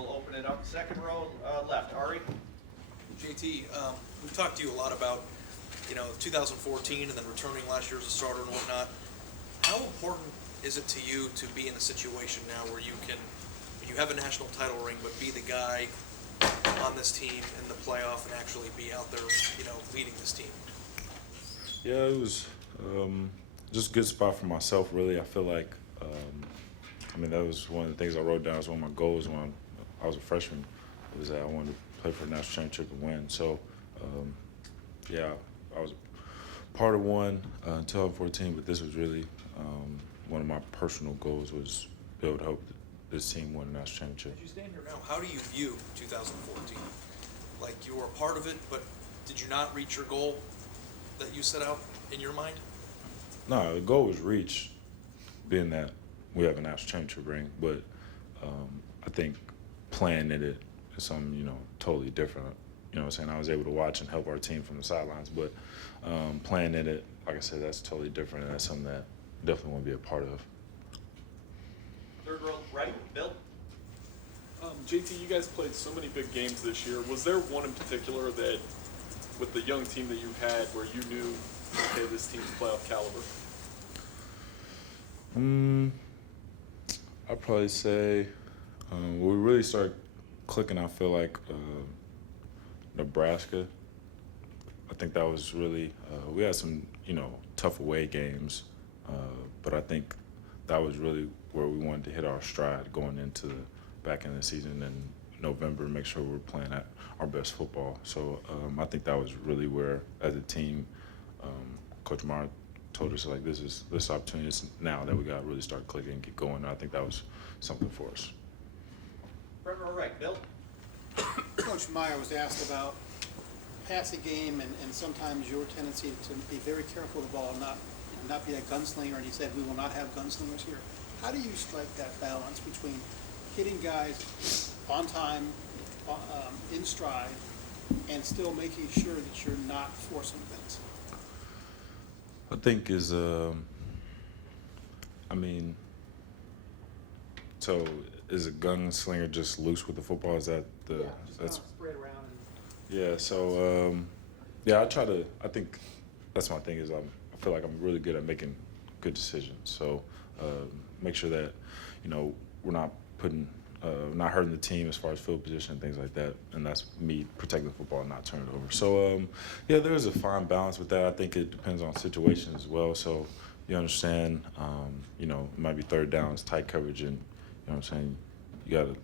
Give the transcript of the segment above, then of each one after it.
we'll open it up. Second row left. Ari? JT, we've talked to you a lot about, 2014 and then returning last year as a starter and whatnot. How important is it to you to be in a situation now where you have a national title ring, but be the guy on this team in the playoff and actually be out there, leading this team? Yeah, it was just a good spot for myself, really. I feel like, that was one of the things I wrote down as one of my goals when I was a freshman, was that I wanted to play for a national championship and win. So, I was part of one until 2014, but this was really one of my personal goals was be able to help this team win a national championship. As you stand here now, how do you view 2014? Like, you were a part of it, but did you not reach your goal that you set out in your mind? No, the goal was reached, being that we have a national championship ring, but I think playing in it is something, totally different. You know what I'm saying? I was able to watch and help our team from the sidelines, but playing in it, like I said, that's totally different, and that's something that I definitely want to be a part of. Third row right. Bill? JT, you guys played so many big games this year. Was there one in particular that, with the young team that you had, where you knew, okay, this team's playoff caliber? I'd probably say we really started clicking, I feel like, Nebraska. I think that was really, we had some, tough away games, but I think that was really where we wanted to hit our stride going into the back end of the season in November, make sure we're playing at our best football. So I think that was really where, as a team, Coach Meyer told us, like, this opportunity is now that we got to really start clicking and get going. I think that was something for us. Front row right. Bill? Coach Meyer was asked about passing game and sometimes your tendency to be very careful with the ball, not be a gunslinger, and he said we will not have gunslingers here. How do you strike that balance between hitting guys on time, in stride, and still making sure that you're not forcing things? I think so is a gunslinger just loose with the football? Is that the? Yeah, just kind of spread around. Yeah. So I think that's my thing is I feel like I'm really good at making good decisions. So make sure that we're not not hurting the team as far as field position and things like that, and that's me protecting the football and not turning it over. So there's a fine balance with that. I think it depends on situations as well. So you understand, it might be third downs, tight coverage, and you got to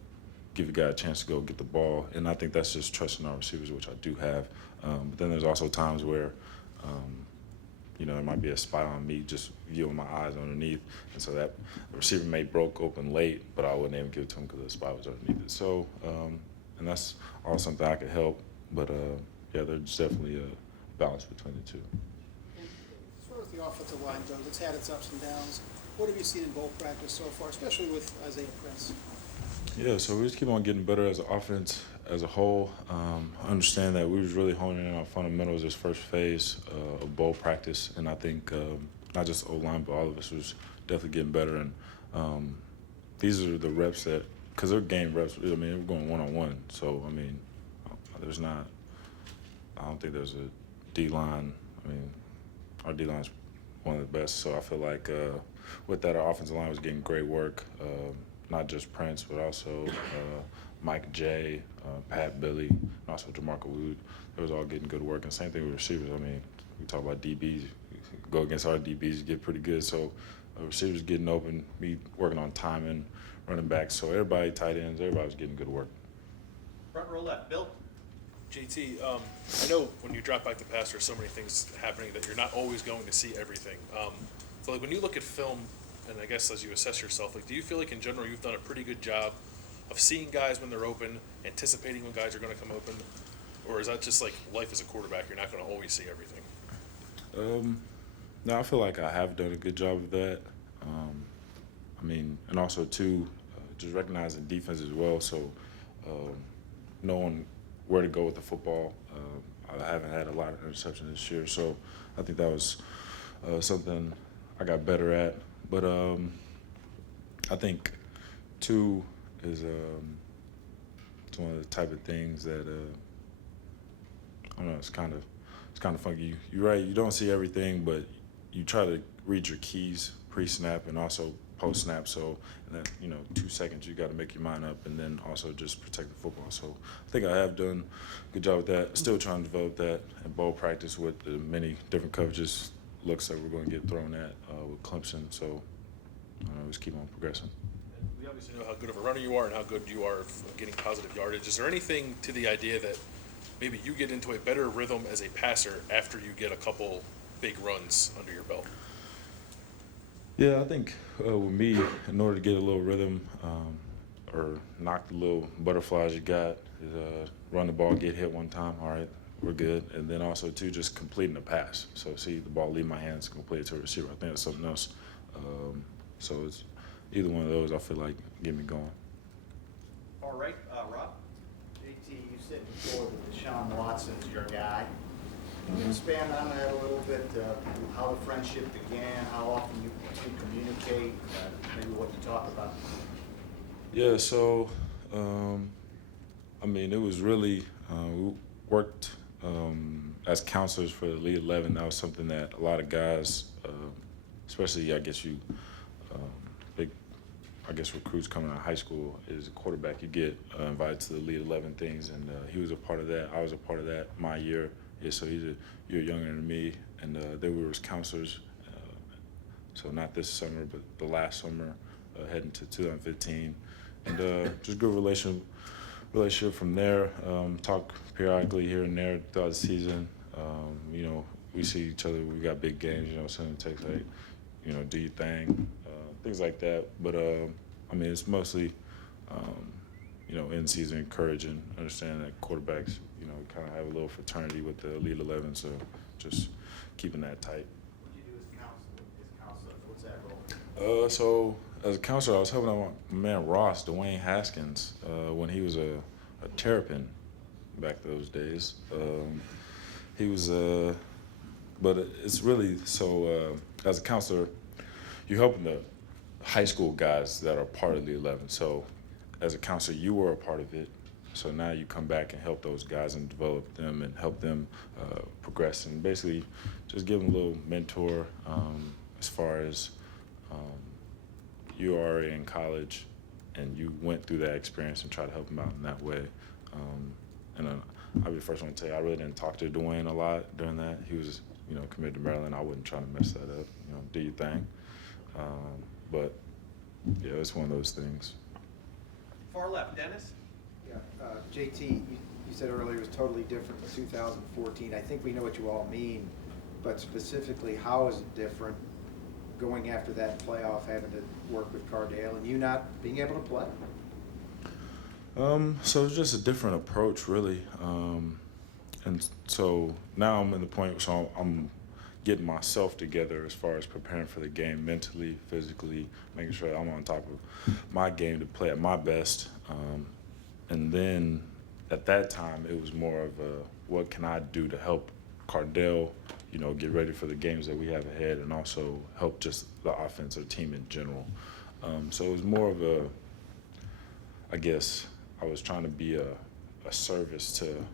give a guy a chance to go get the ball, and I think that's just trusting our receivers, which I do have. But then there's also times where there might be a spot on me just viewing my eyes underneath, and so that the receiver may broke open late, but I wouldn't even give it to him because the spot was underneath it. So, and that's all something I could help, but there's definitely a balance between the two. As far as the offensive line goes, it's had its ups and downs. What have you seen in bowl practice so far, especially with Isaiah Prince? Yeah, so we just keep on getting better as an offense as a whole. I understand that we was really honing in on fundamentals this first phase of bowl practice, and I think not just O-line, but all of us was definitely getting better. And these are the reps that, because they're game reps, we're going one-on-one. So, I don't think there's a D-line. Our D-line's one of the best, so I feel like with that, our offensive line was getting great work. Not just Prince, but also Mike J, Pat Billy, and also JaMarco Wood. They was all getting good work. And same thing with receivers. We talk about DBs. Go against our DBs, get pretty good. So receivers getting open, me working on timing, running back. So everybody, tight ends, everybody was getting good work. Front row left. Bill? JT, I know when you drop back to pass, there's so many things happening that you're not always going to see everything. So when you look at film, and I guess as you assess yourself, do you feel like in general you've done a pretty good job of seeing guys when they're open, anticipating when guys are going to come open, or is that just like life as a quarterback? You're not going to always see everything. No, I feel like I have done a good job of that. And also too, just recognizing defense as well. So knowing where to go with the football. I haven't had a lot of interceptions this year, so I think that was something I got better at. But I think, too, is It's one of the type of things that I don't know. It's kind of funky. You're right. You don't see everything, but you try to read your keys pre-snap and also post-snap. So in that 2 seconds, you got to make your mind up, and then also just protect the football. So I think I have done a good job with that. Still trying to develop that in bowl practice with the many different coverages. Looks like we're going to get thrown at with Clemson. So just keep on progressing. We obviously know how good of a runner you are and how good you are of getting positive yardage. Is there anything to the idea that maybe you get into a better rhythm as a passer after you get a couple big runs under your belt? Yeah, I think with me, in order to get a little rhythm or knock the little butterflies you got, is run the ball, get hit one time, all right, we're good. And then also, too, just completing the pass. So see the ball leave my hands, complete it to a receiver. I think that's something else. So it's either one of those, I feel like, get me going. Far right, Rob. JT, you said before that Deshaun Watson's your guy. Can you expand on that a little bit? How the friendship began, how often you communicate, maybe what you talk about? Yeah, so, it was really, we worked as counselors for the Elite 11. That was something that a lot of guys, especially, big recruits coming out of high school, is a quarterback. You get invited to the Elite 11 things, and he was a part of that. I was a part of that my year. Yeah, so he's a year younger than me, and then we were his counselors. So not this summer, but the last summer, heading to 2015, and just good relationship from there. Talk periodically here and there throughout the season. We see each other. We got big games. Sending texts like, do your thing, things like that. But it's mostly, in season encouraging, understanding that quarterbacks, kind of have a little fraternity with the Elite 11. So just keeping that tight. What do you do as counselor? What's that role? So as a counselor, I was helping out my man Ross, Dwayne Haskins, when he was a Terrapin back those days. He was, but it's really so. As a counselor, you're helping the high school guys that are part of the 11. So as a counselor, you were a part of it. So now you come back and help those guys and develop them and help them progress, and basically just give them a little mentor as far as you are already in college and you went through that experience, and try to help them out in that way. I'll be the first one to tell you, I really didn't talk to Dwayne a lot during that. He was, committed to Maryland. I wasn't trying to mess that up. Do your thing. But yeah, it's one of those things. Far left, Dennis. Yeah, JT, you said earlier it was totally different in 2014. I think we know what you all mean, but specifically, how is it different going after that playoff, having to work with Cardale, and you not being able to play? So it's just a different approach, really. And so now I'm in the point, so I'm getting myself together as far as preparing for the game mentally, physically, making sure I'm on top of my game to play at my best. And then at that time, it was more of a, what can I do to help Cardale, get ready for the games that we have ahead, and also help just the offensive team in general. So it was more of a, I guess, I was trying to be a service to,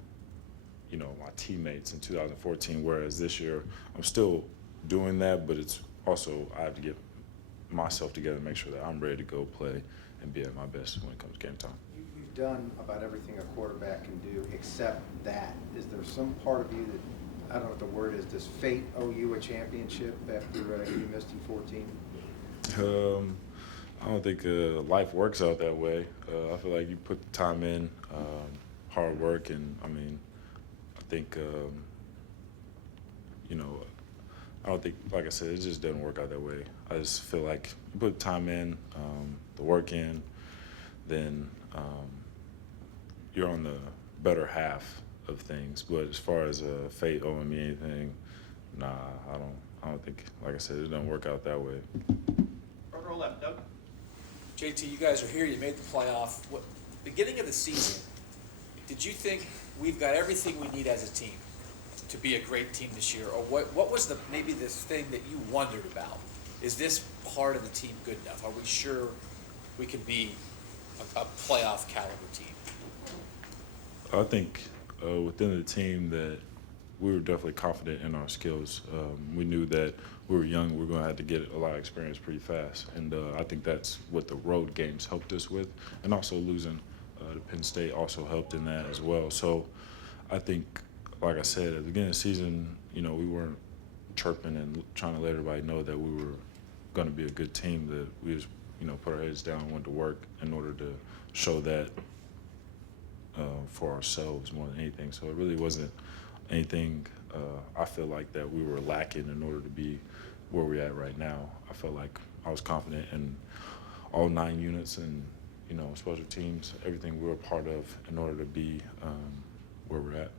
my teammates in 2014, whereas this year I'm still doing that, but it's also, I have to get myself together and make sure that I'm ready to go play and be at my best when it comes game time. You've done about everything a quarterback can do except that. Is there some part of you that, I don't know what the word is, does fate owe you a championship after you missed in 14? I don't think life works out that way. I feel like you put the time in, hard work, and I think, I don't think, like I said, it just doesn't work out that way. I just feel like you put the time in, the work in, then you're on the better half of things. But as far as fate owing me anything, nah, I don't think, like I said, it doesn't work out that way. Front row left, Doug. JT, you guys are here, you made the playoff. Beginning of the season, did you think we've got everything we need as a team to be a great team this year? Or what was maybe this thing that you wondered about? Is this part of the team good enough? Are we sure we can be a playoff caliber team? I think within the team that we were definitely confident in our skills. We knew that we were young, we were going to have to get a lot of experience pretty fast. And I think that's what the road games helped us with. And also losing to Penn State also helped in that as well. So I think, like I said, at the beginning of the season, we weren't chirping and trying to let everybody know that we were going to be a good team, that we just, put our heads down and went to work in order to show that for ourselves more than anything. So it really wasn't anything I feel like that we were lacking in order to be where we're at right now. I felt like I was confident in all 9 units and, special teams, everything we were a part of in order to be where we're at.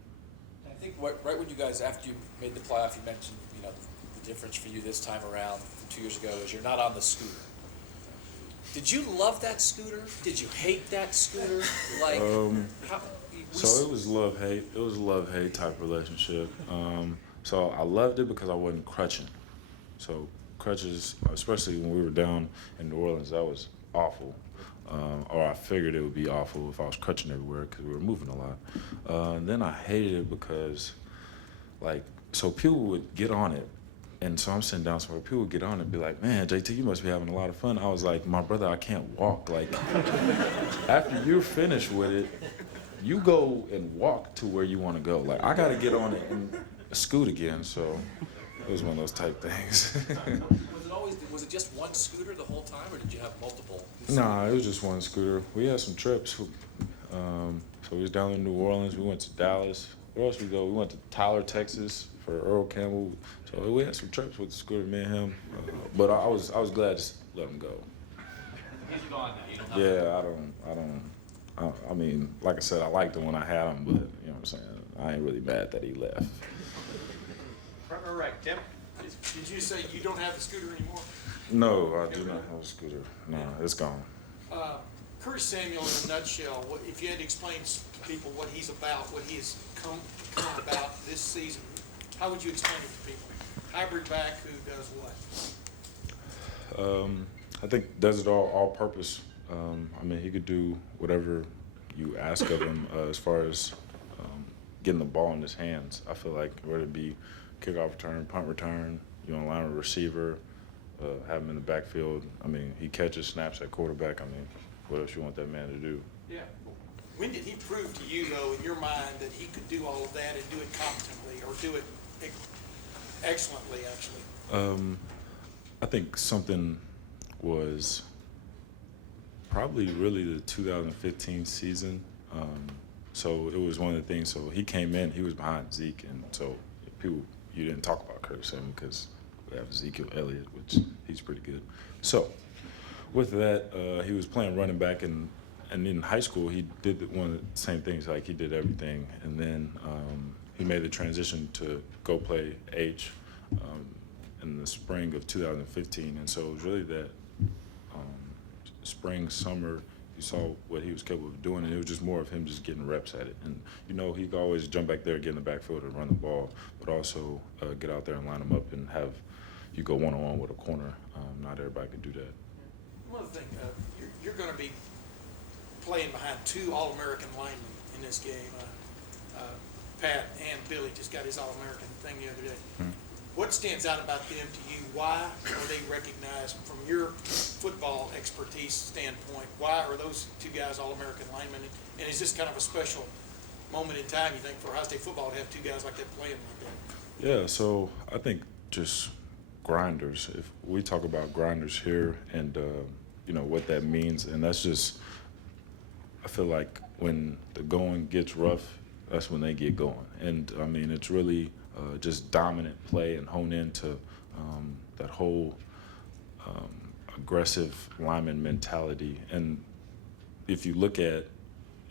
I think right when you guys, after you made the playoff, you mentioned, the difference for you this time around from 2 years ago is you're not on the scooter. Did you love that scooter? Did you hate that scooter? Like, So it was love-hate. It was a love-hate type relationship. So I loved it because I wasn't crutching. So crutches, especially when we were down in New Orleans, that was awful. Or I figured it would be awful if I was crutching everywhere because we were moving a lot. And then I hated it because, so people would get on it. And so I'm sitting down somewhere, people would get on it and be like, man, JT, you must be having a lot of fun. I was like, my brother, I can't walk. Like, after you're finished with it, you go and walk to where you want to go. Like, I got to get on it and scoot again. So it was one of those type things. Was it just one scooter the whole time, or did you have multiple? Nah, it was just one scooter. We had some trips. So we was down in New Orleans. We went to Dallas. Where else we go? We went to Tyler, Texas for Earl Campbell. So we had some trips with the scooter, me and him. But I was glad to let him go. He's gone now. You don't have Yeah, I mean, like I said, I liked him when I had him, but you know what I'm saying? I ain't really mad that he left. Front row right, Tim. Did you say you don't have the scooter anymore? No, I do not have a scooter. No, it's gone. Curtis Samuel, in a nutshell, if you had to explain to people what he's about, what he has come about this season, how would you explain it to people? Hybrid back who does what? I think does it all purpose. I mean, he could do whatever you ask of him as far as getting the ball in his hands. I feel like whether it be kickoff return, punt return, on line with receiver, have him in the backfield. I mean, he catches snaps at quarterback. I mean, what else you want that man to do? Yeah. When did he prove to you, though, in your mind, that he could do all of that and do it competently or do it excellently, actually? I think something was probably really the 2015 season. So it was one of the things. So he came in, he was behind Zeke, and so you didn't talk about Curtis Samuel because we have Ezekiel Elliott, which he's pretty good. So with that, he was playing running back, and in high school he did one of the same things. Like, he did everything, and then he made the transition to go play H in the spring of 2015, and so it was really that spring, summer, you saw what he was capable of doing, and it was just more of him just getting reps at it. And, he could always jump back there, get in the backfield and run the ball, but also get out there and line him up and have you go one-on-one with a corner. Not everybody can do that. One other thing, you're going to be playing behind 2 All-American linemen in this game. Pat and Billy just got his All-American thing the other day. Mm-hmm. What stands out about them to you? Why are they recognized from your football expertise standpoint? Why are those 2 guys All-American linemen? And is this kind of a special moment in time, you think, for Ohio State football to have 2 guys like that playing like that? Yeah, so I think just grinders. If we talk about grinders here and, what that means, and that's just, I feel like when the going gets rough, that's when they get going. And, I mean, it's really just dominant play and hone into that whole aggressive lineman mentality. And if you look at,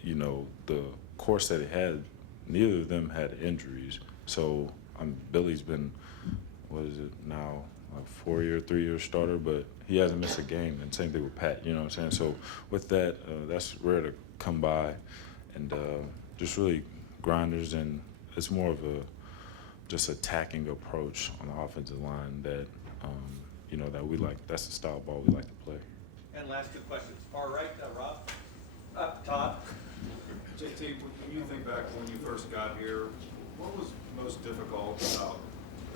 the course that it had, neither of them had injuries. So Billy's been, what is it now, like 3-year starter, but he hasn't missed a game. And same thing with Pat, you know what I'm saying? So with that, that's rare to come by, and just really grinders, and it's more of a just attacking approach on the offensive line that, that we like. That's the style of ball we like to play. And last 2 questions. Far right, Rob. Todd. JT, when you think back when you first got here, what was most difficult about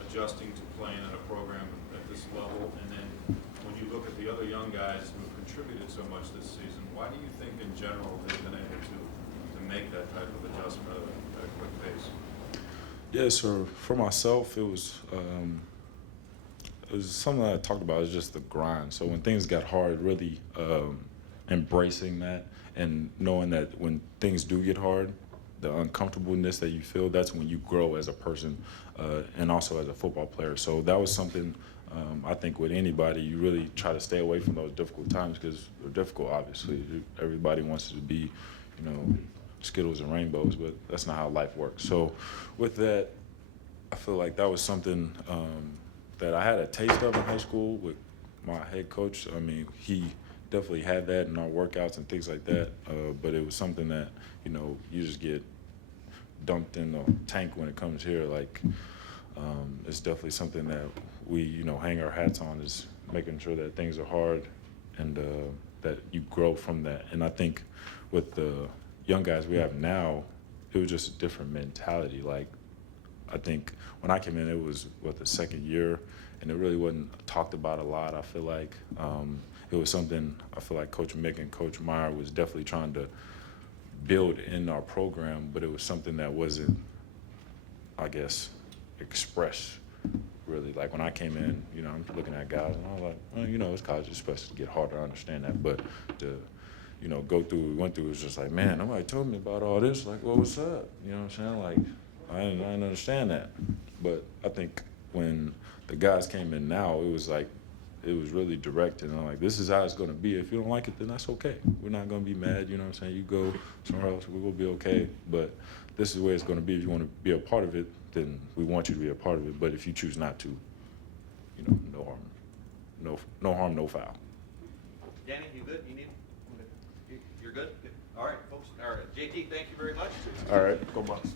adjusting to playing in a program at this level? And then when you look at the other young guys who have contributed so much this season, why do you think in general they've been able to make that type of adjustment at a quick pace? Yeah, so for myself, it was something that I talked about. It's just the grind. So when things got hard, really embracing that and knowing that when things do get hard, the uncomfortableness that you feel, that's when you grow as a person and also as a football player. So that was something I think with anybody, you really try to stay away from those difficult times because they're difficult, obviously. Everybody wants it to be, Skittles and rainbows, but that's not how life works. So with that, I feel like that was something that I had a taste of in high school with my head coach. I mean, he definitely had that in our workouts and things like that, but it was something that, you just get dumped in the tank when it comes here. Like, it's definitely something that we, hang our hats on, is making sure that things are hard and that you grow from that. And I think with the young guys we have now, it was just a different mentality. Like, I think when I came in, it was, the second year, and it really wasn't talked about a lot. I feel like it was something I feel like Coach Mick and Coach Meyer was definitely trying to build in our program, but it was something that wasn't, I guess, expressed really. Like when I came in, I'm looking at guys and I was like, well, it's college, it's supposed to get harder, I understand that, but to, go through what we went through, it was just like, man, nobody told me about all this, like, well, what's up? You know what I'm saying? Like, I didn't understand that. But I think when the guys came in now, it was like, it was really direct, and I'm like, this is how it's going to be. If you don't like it, then that's okay. We're not going to be mad, you know what I'm saying? You go somewhere else, we're going to be okay. But this is the way it's going to be. If you want to be a part of it, then we want you to be a part of it. But if you choose not to, no harm. No harm, no foul. Danny, you good? You're good? Good. All right, folks. All right, JT, thank you very much. All right, go Bucks.